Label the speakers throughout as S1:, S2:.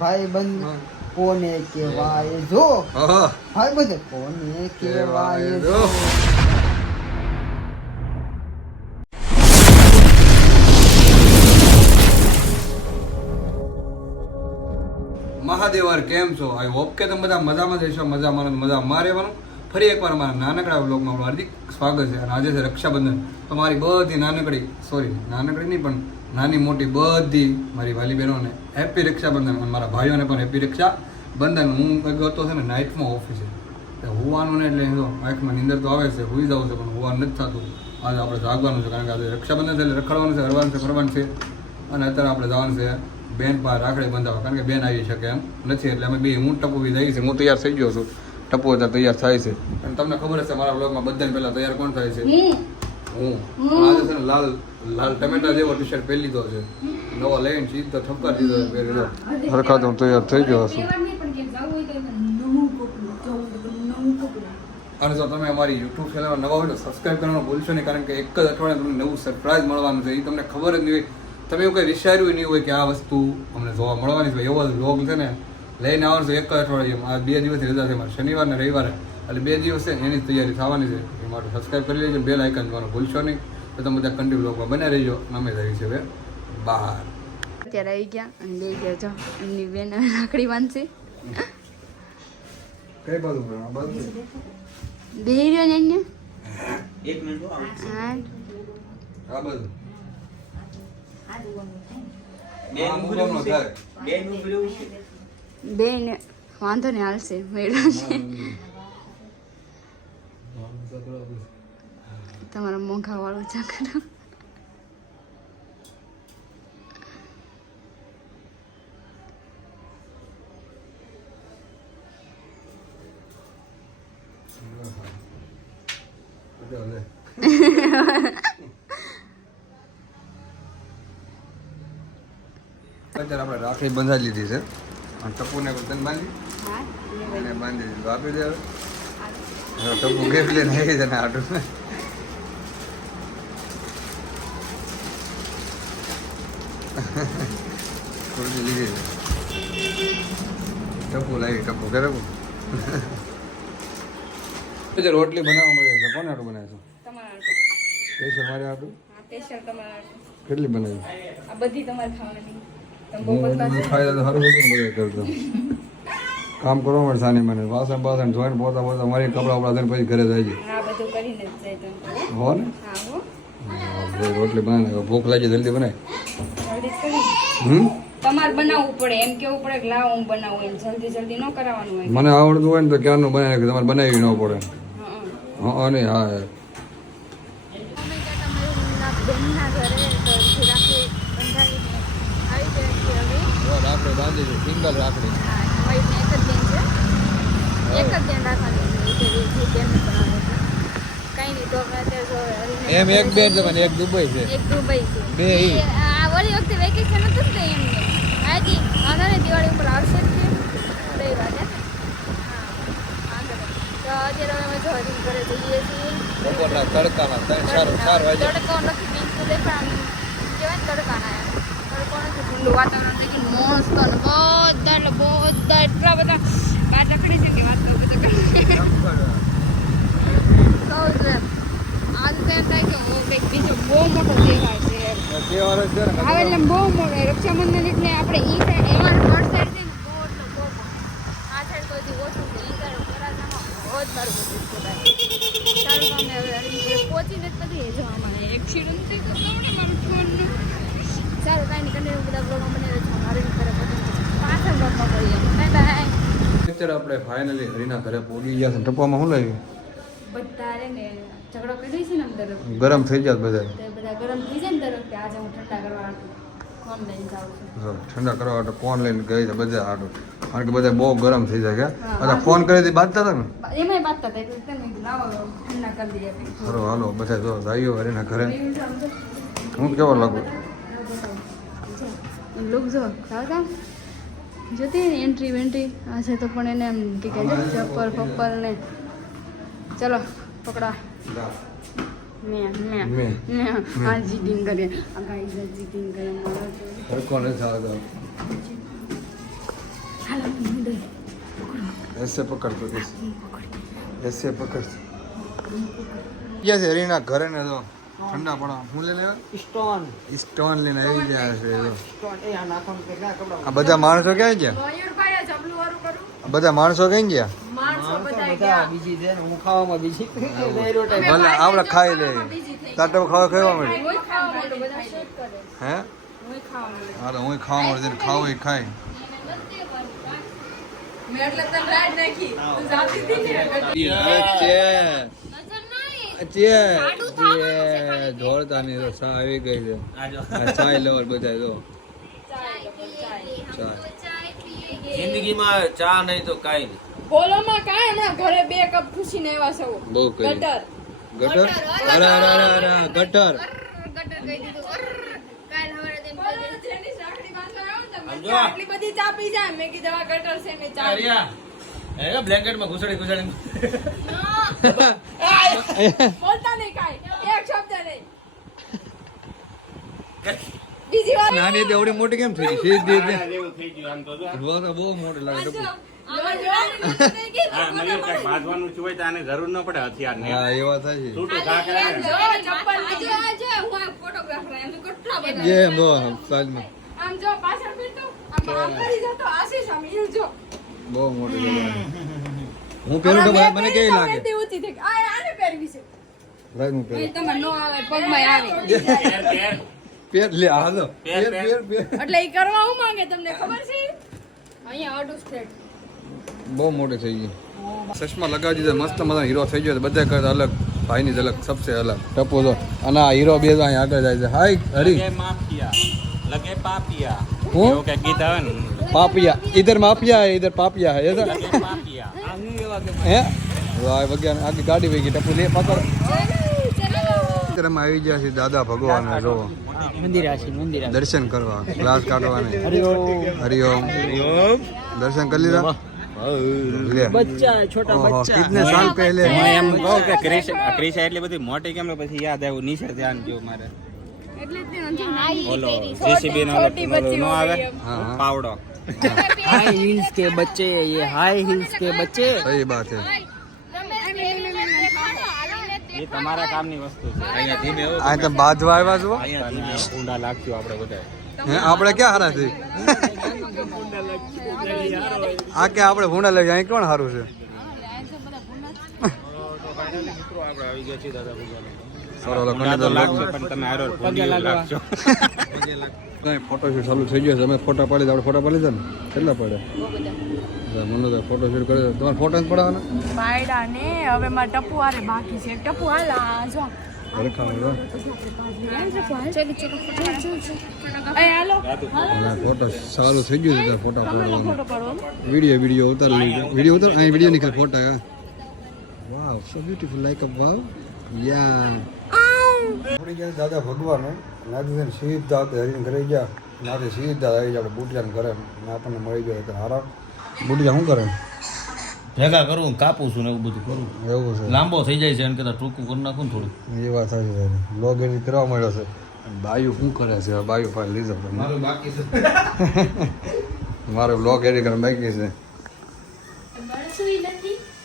S1: ભાઈ બંધ કોને કહેવાય જો? ભાઈ બંધ કોને
S2: કહેવાય
S1: જો.
S2: મહાદેવર કેમ છો? આઈ હોપ કે તમે બધા મજામાં જઈશો મજા મારો મજા માં રહેવાનું. ફરી એકવાર મારા નાનકડા બ્લોગમાં હાર્દિક સ્વાગત છે અને આજે છે રક્ષાબંધન. તો મારી બધી નાનકડી સોરી નાનકડી નહીં પણ નાની મોટી બધી મારી વાલી બહેનોને હેપી રક્ષાબંધન અને મારા ભાઈઓને પણ હેપી રક્ષાબંધન. હું ગયો છે ને નાઇટમાં ઓફિસે. હોવાનું ને એટલે જો આંખમાં નીંદર તો આવે છે હોઈ જવું છે પણ હોવાનું નથી થતું. આજે આપણે જાગવાનું છે કારણ કે આજે રક્ષાબંધન છે એટલે રખડવાનું છે હરવાનું છે ફરવાનું છે. અને અત્યારે આપણે જવાનું છે બેન પાસે રાખડી બંધાવવા કારણ કે બેન આવી શકે એમ નથી એટલે અમે બે હું ટપુ બી થઈ છે હું તૈયાર થઈ ગયો છું. ટપુ અત્યારે તૈયાર થાય છે. અને તમને ખબર હશે મારા બ્લોગમાં બધાને પહેલાં તૈયાર કોણ થાય છે? હું. આજે છે ને લાલ લાલ ટમેટા જેવો ટી શર્ટ પહેરી લીધો છે. નવો લઈને સીધો ઠપકાર દીધો છે પહેરી લીધો હરખા હું તૈયાર થઈ ગયો છું અને જો તમે અમારી યુટ્યુબ ચેનલ નવા હોય તો સબસ્ક્રાઇબ કરવાનું ભૂલશો નહીં કારણ કે એક જ અઠવાડિયે તમને નવું સરપ્રાઈઝ મળવાનું છે. એ તમને ખબર જ નહીં હોય. તમે એવું કંઈ વિચાર્યું નહીં હોય કે આ વસ્તુ અમને જોવા મળવાની છે. એવો વ્લોગ છે ને લઈને આવવાનું છે એક જ અઠવાડિયે આ બે દિવસ રજા છે મારે શનિવાર ને રવિવારે. એટલે બે દિવસ છે એની તૈયારી થવાની છે. એ માટે સબસ્ક્રાઇબ કરી લેજો બે લાઇકન જોવાનું ભૂલશો નહીં. તો તમે બધા કન્ટિન્યુ બ્લોગમાં બને રહીજો અમે રહી છે હવે બહાર.
S3: અત્યારે આવી ગયા અને લઈ ગયા. છો એમની બેન લાકડી રાખડી બાંધશે.
S2: કઈ બાજુ
S3: બેહી રહ્યો ને અહીંયા?
S4: એક મિનિટ હા
S2: આ બાજુ.
S3: બેન વાંધો ને હાલશે. મેળવશે. છે તમારા મોંઘા વાળું ચાકડો
S2: અત્યારે આપણે રાખડી બંધાઈ લીધી છે. અને ટપુને તને બાંધી એને બાંધી દીધું. આપી દે હવે ટપુ ગેફ લઈને આવી જાય ને ખુરશી લીધી ટપુ લાવી ટપુ કે ટપુ રોટલી બનાવવા મળે છે. કોને આટું બનાવે છે? સ્પેશિયલ મારે આટું
S3: સ્પેશિયલ તમારા
S2: કેટલી બનાવી?
S3: આ બધી તમારે ખાવાની.
S2: સારું બધું કરતો કામ કરવા મળે સાની મને. વાસણ બાસણ ધોઈને પોતા પોતા મારી કપડા વપડા ધોઈને પછી ઘરે જાય છે.
S3: હા
S2: ને? રોટલી બનાવી ભૂખ લાગી જલ્દી હમ
S3: તમારે બનાવવું પડે એમ કેવું પડે કે લાવ હું બનાવું એમ જલ્દી જલ્દી ન કરાવવાનું હોય.
S2: મને આવડતું હોય ને તો ક્યારનું બનાવી તમારે બનાવી ન પડે.
S3: હા
S2: હા. ને હા રાખડી બાંધી છે સિંગલ રાખડી. એમ એક બે જ મને એક દુબઈ છે.
S3: એક દુબઈ છે.
S2: બે ઈ.
S3: ઈ આ વળી વખતે વેકેશન હતું ને તો એમને હાજી વાંધો દિવાળી ઉપર આવશે જ તે. રવિવાર હા? વાંધો તો અત્યારે અમે જો હરીને ઘરે જઈએ છીએ.
S2: બપોરના તડકાના ત્રણ ચાર ચાર વાગે
S3: તડકો નથી બિલકુલ દેખાણ પણ ને તડકાના તડકો નથી ઠંડુ વાતાવરણ થઈ ગયું મસ્ત બધા એટલે બધા એટલા બધા બાર રખડી છે કે વાત તો બધું કહું એમ. આજ એમ થાય કે ઓ કંઈક બીજો બહુ મોટો તહેવાર એટલે બહુ રક્ષાબંધન એટલે આપણે ઈ સાઈડ એમાં સાઈડ છે ને બહુ એટલે બહુ મોટો. આ સાઈડ ઓછું છે. ઈ સાઈડ વરરાજામાં બહુ જ સારું બધું છે સારું અમે હવે અરવિંદ પહોંચીને જ નથી જો આમાં એક્સિડન્ટ થઈ તો ને મારું ફોનનું સારું કાંઈ નહીં કન્ટિન્યુ બધા બ્લોગમાં બને રહેજો અરવિંદ ઘરે પહોંચીને પાછળ બ્લોગમાં મળીએ બાય બાય
S2: અત્યારે આપણે ફાઇનલી હરીના ઘરે પહોંચી ગયા છે. ટપવામાં શું લાગ્યું?
S3: બધા ને ઝઘડો કરી છે ને અંદર
S2: ગરમ થઈ જાય બધા
S3: બધા ગરમ થઈ જાય ને તરફ કે આજે હું ઠંડા કરવા ફોન લઈને જાઉં છું.
S2: ઠંડા કરવા માટે ફોન લઈને ગઈ છે બધા આટો. કારણ કે બધા બહુ ગરમ થઈ જાય કે. બધા ફોન કરી હતી બાંધતા હતા ને?
S3: એમાંય બાંધતા હતા એટલે તમે લાવો ઠંડા કરી દઈએ.
S2: હાલો હાલો બધા જો ભાઈઓ હરીના ઘરે. હું કેવો લાગુ?
S3: લુક જો ખાતા જોતી એન્ટ્રી વેન્ટ્રી આ છે તો પણ એને એમ કે ચપ્પલ ફપ્પલ ને ચલો. પકડા મેં મેં
S2: મેં.
S3: મેં આ જીટિંગ કરે આ ગાઈઝ જીટિંગ કરે મારો તો
S2: હરખો નથી આવતો એસે પકડતો એસે એસે પકડતો ક્યાં છે રીના ઘરે ને તો ઠંડા પડા હું લઈને આવ્યો?
S1: સ્ટોન
S2: સ્ટોન લઈને આવી ગયા છે
S1: આ
S2: બધા માણસો ક્યાં ગયા? બધા માણસો ક્યાં ગયા?
S3: માણસો
S1: માણસો
S3: બધા
S1: બધા
S3: ગયા.
S1: બીજી છે ને હું ખાવામાં બીજી. રેરો ટાઈપ.
S2: ભલે આપણે ખાઈ લે. તાટો ખાવા ખાવા મળે હે? હા તો હું ખાવા મળે ખાવું એ ખાય.
S3: મેં એટલે તને લાડ નાખી. તું જાતી હતી ને?
S2: તો સા આવી ગઈ છે. આ ચાય લેવલ બધા જો.
S5: જિંદગીમાં ચા નહીં તો કાઈ નહીં.
S3: બોલોમાં કાંઈ હમણાં ઘરે બે કપ ખુશીને આવ્યા
S2: બહુ
S3: ગટર.
S2: ગટર? અરે અરે અરે ગટર
S3: ગટર. કહી દીધું. કાલ હવારે તેમ જેની સાંકળી બાંધવા આવ્યો તો મેં
S5: સમજો.
S3: કીધું આટલી બધી ચા પી જાય. મેં કીધું આ ગટર છે ને ચા પી.
S5: અરિયા એ બ્લેન્કેટમાં ઘૂસડી ઘૂસડી.
S3: બોલતા નહીં કાંઈ એક શબ્દ નહીં બીજી વાર
S2: નાની દેવડી મોટી કેમ થઈ સીધી
S6: થઈ આમ તો
S2: બહુ મોટી લાગે છું.
S6: તો આને જરૂર ન પડે હથિયારને.
S2: હા એ વાત થાય છે.
S6: છૂટું ઘા કરે ને.
S3: આજે આજે હું આ ફોટોગ્રાફર એમ તો કેટલા બધા
S2: જે એમ જો સાઈડમાં
S3: આમ જો પાછળ ફીરતો આમ આમ કરી જતો આશીષ આમ જો
S2: બહુ મોટી હું પહેરું તો મને કેવી લાગે?
S3: આ આને પહેરવી છે.
S2: રાઈટ હું પહેરું?
S3: તમારે નો આવે પગમાં આવે.
S6: પેર, પેર.
S2: પેર લે આ દો
S6: પેર,
S2: પેર પેર પેર
S3: એટલે ઈ કરવા હું માંગે તમને ખબર છે? અહીંયા અડું સ્ટ્રેટ
S2: બહુ મોટી થઈ ગઈ. ચશ્મા લગાવી દીધા મસ્ત મજા હીરો થઈ ગયો બધા કરતા અલગ ભાઈની ઝલક સબસે અલગ. ટપો તો. અને આ હીરો બે અહીંયા અહીં આગળ જાય છે. હાય હરી.
S6: લગે માફિયા, લગે પાપિયા.
S2: હું?
S6: કે ગીત આવે ને.
S2: પાપિયા. ઇધર માફિયા હે ઇધર પાપિયા હે ऐसा
S6: પાપિયા.
S2: હે? વાય વગર આખી ગાડી વહી ગઈ ટપુ લે પકડ આવી ગયા છે દાદા ભગવાન જો. દર્શન કરવા ગ્લાસ કાઢવાને.
S1: હરિઓમ
S2: હરિઓમ દર્શન કરી લીધા?
S1: બચ્ચા છોટા બચ્ચા.
S2: કિતને સાલ પહેલે.
S6: હું એમ કહું કે ક્રિશા ક્રિશા એટલી બધી મોટી કેમ પછી યાદ આવ્યું નીચે ધ્યાન ગયું મારે.
S3: એટલે તે નથી નાઈ
S6: ઓલો જેસીબી નો આવે? પાવડો.
S1: हाई हिल्स के बच्चे ये हाई हिल्स के बच्चे
S2: સહી બાત હે
S6: એ તમારા કામની વસ્તુ છે અહીંયા ધીમે એવું
S2: આ તમે બાંધવા આવ્યા છો
S6: અહીંયા ધીમે ઊંડા લાગશું આપણે બધા
S2: હે આપણે ક્યાં હારા છે આ કે આપણે ભૂંડા લઈ અહીં કોણ સારું છે
S6: મિત્રો આપણે આવી ગયા છીએ દાદા ભગવાન
S2: સારો ઓલો
S6: ઊંડા તો
S2: કંડક્ટર
S6: લાગશે
S2: લોકો.
S6: પણ તમે હારો ભૂંડી લાગશો
S2: કઈ ફોટોશૂટ ચાલુ થઈ ગયો છે? અમે ફોટા પાડી આપણે ફોટા પાડી દે ને? કેટલા પડે? મને તો ફોટોશૂટ કરે તમારે ફોટા પડાવવાના?
S3: બાયડા ને હવે મારે ટપુ આરે બાકી છે. ટપુ હાલા જો.
S2: હરખાવાનું
S3: એ હાલો.
S2: ફોટો સારું થઈ ગયું છે ફોટા પાડવાનું વીડિયો વીડિયો ઉતાર વીડિયો ઉતાર અહીં વીડિયો નીકળે ફોટા વાવ સો બ્યુટીફુલ લાઈક અ વાવ યા દાદા ભગવાન નાથી સીધા હરીને ઘરે ગયા. નાથી સીધા આવી જાય બુટિયાને ઘરે. ને આપણને મળી ગયો તો આરામ બુટિયા શું કરે?
S5: ભેગા કરું કાપું છું ને એવું બધું કરું.
S2: એવું છે.
S5: લાંબો થઈ જાય છે એને કદાચ ટૂંકું કરી નાખું ને થોડું
S2: એ વાત થાય છે. લોગ એડિટ કરવા મળ્યો છે. બાયુ શું કરે છે? બાયુ પાસે લીધો તમે
S5: મારું બાકી છે.
S2: મારો બ્લોગ એડિટ કરવા બાકી છે.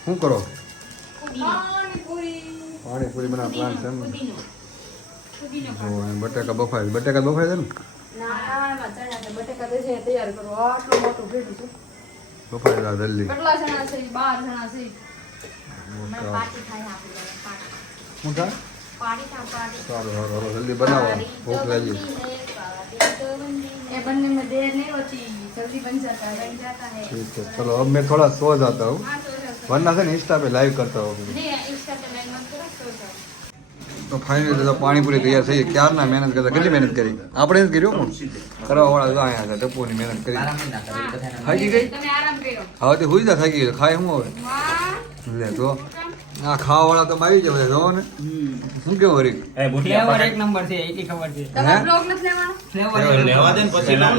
S2: શું કરો? પાણીપુરી. બનાવ પ્લાન છે બટાકા બફાય છે. બટાકા બફાય છે ને
S3: બટેકા તો છે તૈયાર કરો આટલું મોટું ભેટું છે
S2: બફાય છે જલ્દી
S3: કેટલા જણા છે બાર જણા છે
S2: શું થાય સારું સારું સારું જલ્દી બનાવો ભૂખ લાગી
S3: ये बनने में देर नहीं होती जल्दी बन जाता है बन जाता है
S2: ठीक है चलो अब मैं थोड़ा सो जाता हूँ
S3: हाँ सो जाओ
S2: वरना से इंस्टा पे लाइव करता हूँ
S3: नहीं इसका तो मैं मत करो सो जाओ
S2: તો ફાઇનલી તો પાણીપુરી તૈયાર થઈ ક્યારના મહેનત કરતા? કેટલી મહેનત કરી? આપણે જ કર્યું? હું કરવા વાળા અહીંયા હતા ટપુની મહેનત કરી. થાકી ગઈ?
S3: તમે આરામ કરો
S2: હવે તે હુઈ જા થાકી ગયો. ખાય શું હવે? લે તો. આ ખાવા વાળા તો આવી જાય જો ને. શું કેવું હરી
S6: મસાલા ભૂટિયા
S1: ફ્લેવર એક નંબર છે એટલી ખબર છે.
S3: તમારે બ્લોગ નથી લેવાનો?
S1: ફ્લેવર
S5: લેવા દે ને પછી ના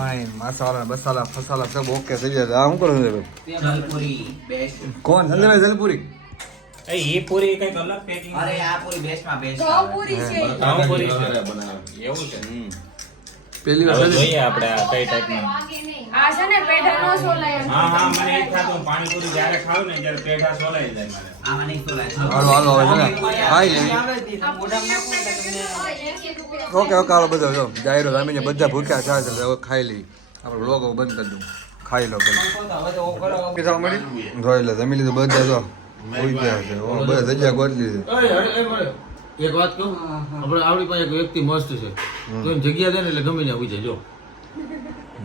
S2: આય મસાલા બસાલા ફસાલા સબ ઓકે થઈ જાય આ શું કરું છું
S5: જલપુરી. બેસ્ટ
S2: કોણ? સંજયભાઈ જલપુરી?
S6: એ એ પૂરી કંઈક અલગ પેકિંગ
S5: અરે આ પૂરી બેસ્ટ બેસ્ટ
S3: તો પૂરી છે.
S6: પાવ પૂરી છે. એવું છે?
S2: પહેલી વાર
S6: જોઈએ આપણે આ કઈ ટાઈપનું
S3: આ છે ને પેઢા નો સોલાય.
S6: હા હા મને ઈ પાણી પૂરી જ્યારે ખાવ ને ત્યારે પેઠા સોલાય જાય મારે.
S4: આ મને સોલાય
S2: હાલો હાલો હવે છે ને? ખાઈ લેવી ઓકે ઓકે હાલો બધા જો. જાહેરો જામીને બધા ભૂખ્યા છે એટલે હવે ખાઈ લઈ આપણે લોગો બંધ કરી દઉં. ખાઈ લો પેલા જોઈ લે જમી લીધું બધા જો. ભૂઈ ગયા છે ઓ બધા જગ્યા ગોતલી છે
S5: ઓય, અરે, એ મળે. એક વાત કહું આપણે આપણી પાસે એક વ્યક્તિ મસ્ત છે તો એમ જગ્યા દે ને એટલે ગમે ત્યાં ઉઈ જાય જો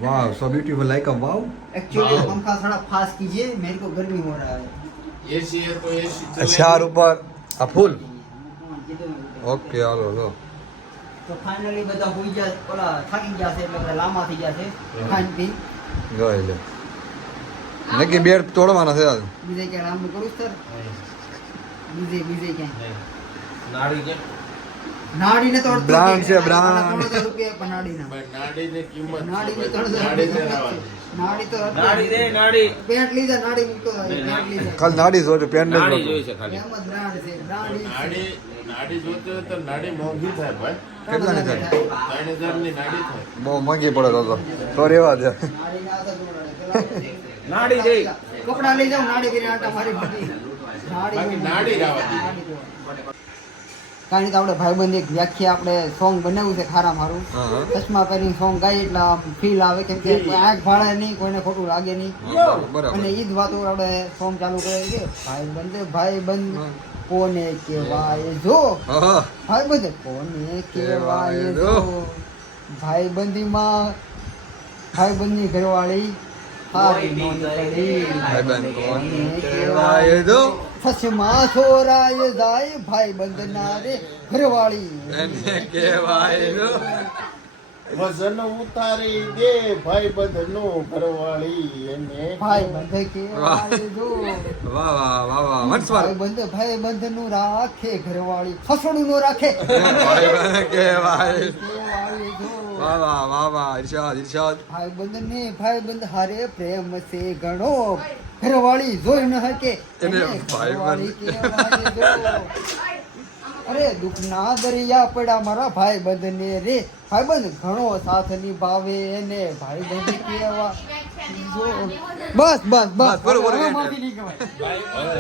S2: wow so beautiful like a wow
S7: actually पंखा थोड़ा फास्ट कीजिए मेरे को गर्मी हो रहा है
S2: ચાર ઉપર આ ફૂલ ઓકે હાલો લો
S7: તો ફાઇનલી બધા હોઈ ગયા ઓલા થાકી ગયા છે એટલે બધા લાંબા થઈ ગયા છે ખાન પીન
S2: જોઈ લે નક્કી બેડ તોડવાના છે આજ.
S7: બીજે ક્યાં લાંબુ કરું સર બીજે બીજે ક્યાં?
S5: છે?
S7: નાડી ને તોડ
S2: Brand છે, brand.
S7: રૂપિયા પણ નાડીના. નાડી ને ત્રણસો રૂપિયા નાડી તો
S5: નાળી દે નાળી
S7: પેન્ટ લીધા નાડી મૂકો
S2: ખાલી નાડી જોઈ પેન
S5: નાળી જોઈ છે ખાલી.
S7: એમ બ્રાન્ડ છે બ્રાન્ડ
S8: નાડી નાડી જોતી તો નાડી મોંઘી થાય ભાઈ.
S2: કેટલાની થાય?
S8: ત્રણ હજારની નાડી થાય.
S2: બહુ મોંઘી પડે તો તો. રેવા દે.
S7: નાડી ના તો જોડાડે.
S5: નાડી દે.
S7: કપડા લઈ જાવ નાડી કરીને આટા મારી બધી
S8: બાકી નાડી રાવા દે.
S7: કારણ કે આપણે ભાઈબંધ એક વ્યાખ્યા આપણે સોંગ બનાવ્યું છે ખારા મારું. ચશ્મા પહેરીને સોંગ ગાય એટલે ફીલ આવે કેમ કે આંખ ભાડે નહીં કોઈને ખોટું લાગે નહીં. અને ઈદ જ વાતો આપણે સોંગ ચાલુ કરે કે ભાઈબંધ ભાઈબંધ કોને કેવાય જો?
S2: ભાઈ
S7: ભાઈબંધ કોને કેવાય જો. ભાઈબંધીમાં ભાઈબંધની ઘરવાળી ફસમાં છોરાય જાય ભાઈબંધ ના રે ઘરવાળી
S2: એને
S8: વજન ઉતારી દે ભાઈ બધનું ઘરવાળી એને
S2: વાહ વાહ વાહ વાહ વંશવાર
S7: ભાઈબંધ ભાઈબંધનું રાખે ઘરવાળી ફસણું નો રાખે
S2: ભાઈબંધ કહેવાય
S7: ઘરવાળી જો
S2: વાહ વાહ વાહ વાહ ઇરશાદ ઇરશાદ
S7: ભાઈબંધ ને ભાઈબંધ હારે પ્રેમ સે ગણો ઘરવાળી જોઈ ન હકે
S2: એને ભાઈબંધ.
S7: અરે દુઃખના દરિયા પડ્યા મારા ભાઈબંધ ને રે. ભાઈબંધ ઘણો સાથ નિભાવે એને ભાઈબંધ કેવા બસ બસ બસ.
S2: બરોબર.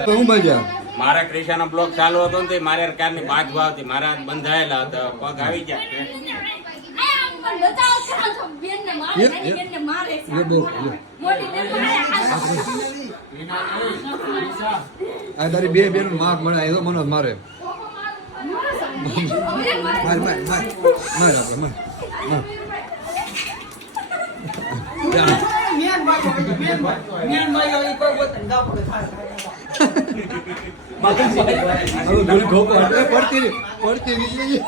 S2: તો હું મજા?
S6: મારા ક્રિશાનો બ્લોક ચાલુ હતો ને તે મારે કારની પાંચ ભાવ હતી મારા હાથ બંધાયેલા હતા. પગ આવી ગયા
S2: તારી બે બેન માર્ક મળે એ તો મને મારે. માર માર માર. માર આપણે, માર પડતી પડતી નહીં.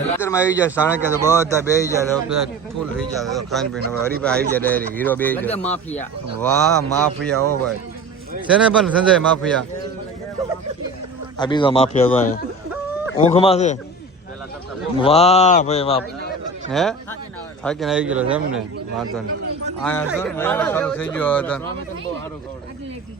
S2: અત્યારમાં આવી જાય સાણક્યા કે બધા બે જાય બધા ફૂલ થઈ જાય ખાન પીને હરીભાઈ આવી જાય ડાયરેક્ટ હીરો બે જાય.
S1: માફિયા.
S2: વાહ માફિયા ઓ ભાઈ. છે ને પણ સંજય માફિયા. આ બીજો માફિયા તો ઊંઘમાં છે? વાહ ભાઈ વાહ. હે? થાકીને આવી ગયેલો છે એમ ને? વાંધો નહીં. મહિનો ચાલુ થઈ ગયો હવે તો.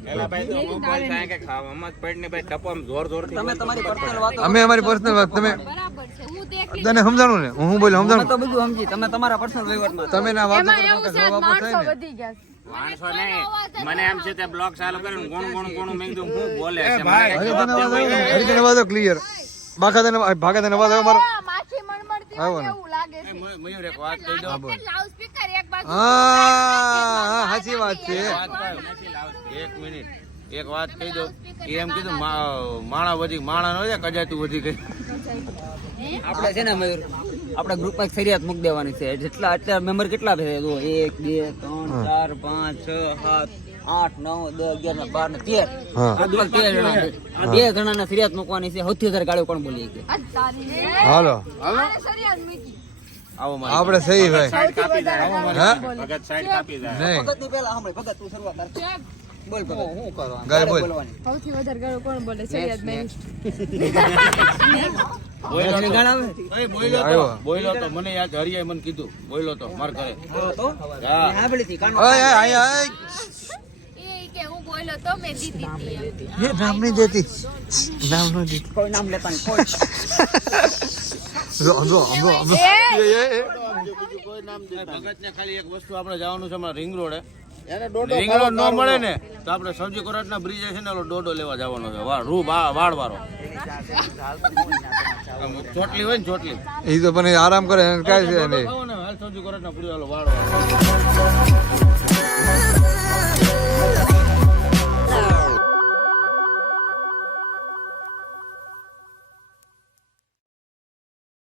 S6: પેલા ભાઈ તો હું બોલતા કે ખાવામાં જ પડીને ભાઈ ટપમ જોર જોરથી
S1: તમે તમારી પર્સનલ વાતો
S2: અમે અમારી પર્સનલ વાત તમે
S3: બરાબર છે. હું તો એકલી
S2: તને સમજાણું ને? હું બોલ્યો સમજાણું?
S1: તો બધું સમજી. તમે તમારા પર્સનલ વહીવટમાં
S2: તમે ના વાતો
S3: વધી ગયા.
S6: માણસો નહીં. મને એમ છે તે બ્લોક ચાલુ કરીને ગુણ ગુણ ગુણ મેં કીધું હું બોલે છે.
S2: તને તને ક્લિયર બાકા તને ભાગા તને અવાજ આવ્યો મારો?
S3: એવું લાગે છે.
S6: મયુર એક વાત કહી દો.
S3: લાઉડસ્પીકર એક બાજુ
S2: હા હા સાચી વાત છે.
S6: એક મિનિટ. એક વાત કહી દો. એ એમ કીધું મા- માણા વધી માણા નો છે કજાતું વધી ગઈ.
S1: આપણે છે ને મયુર આપણે ગ્રુપમાં એક ફરિયાદ મૂકી દેવાની છે. જેટલા અત્યારે મેમ્બર કેટલા છે જો એક બે ત્રણ ચાર પાંચ છ સાત આઠ નવ દસ અગિયાર ને બાર ને તેર.
S2: હા.
S1: લગભગ તેર જણા છે. આ બે જણાને ફરિયાદ મૂકવાની છે. સૌથી વધારે ગાળો કોણ બોલી
S3: ગઈ
S2: હાલો.
S3: મારે ફરિયાદ મૂકી
S6: આવો મારી
S2: આપણે સહી ભાઈ
S1: નું બોલ
S2: બોલ.
S3: બોલે
S6: કીધું. બોલ્યો તો. માર ઘરે.
S1: હા તો
S9: મેં દીધી હતી.
S8: એ નામ નહીં દેતી. નામ ન દેતી.
S1: કોઈ નામ લેતા નહીં કોઈ
S8: જો. જો જો જો.
S9: એ,
S8: એ, એ, એ.
S5: ભગતને ખાલી એક વસ્તુ આપણે જવાનું છે હમણાં રિંગ રોડે. રિંગ રોડ ન મળે ને તો આપણે સબ્જી કોરાટના બ્રિજ છે ને ઓલો ડોડો લેવા જવાનો છે. વાળ રૂ વાળ વાળો ચોટલી હોય ને ચોટલી.
S2: એ તો પણ આરામ કરે કાંઈ છે નહીં.
S5: હાલ સબ્જી કોરાટના બ્રિજ વાળ વાળો.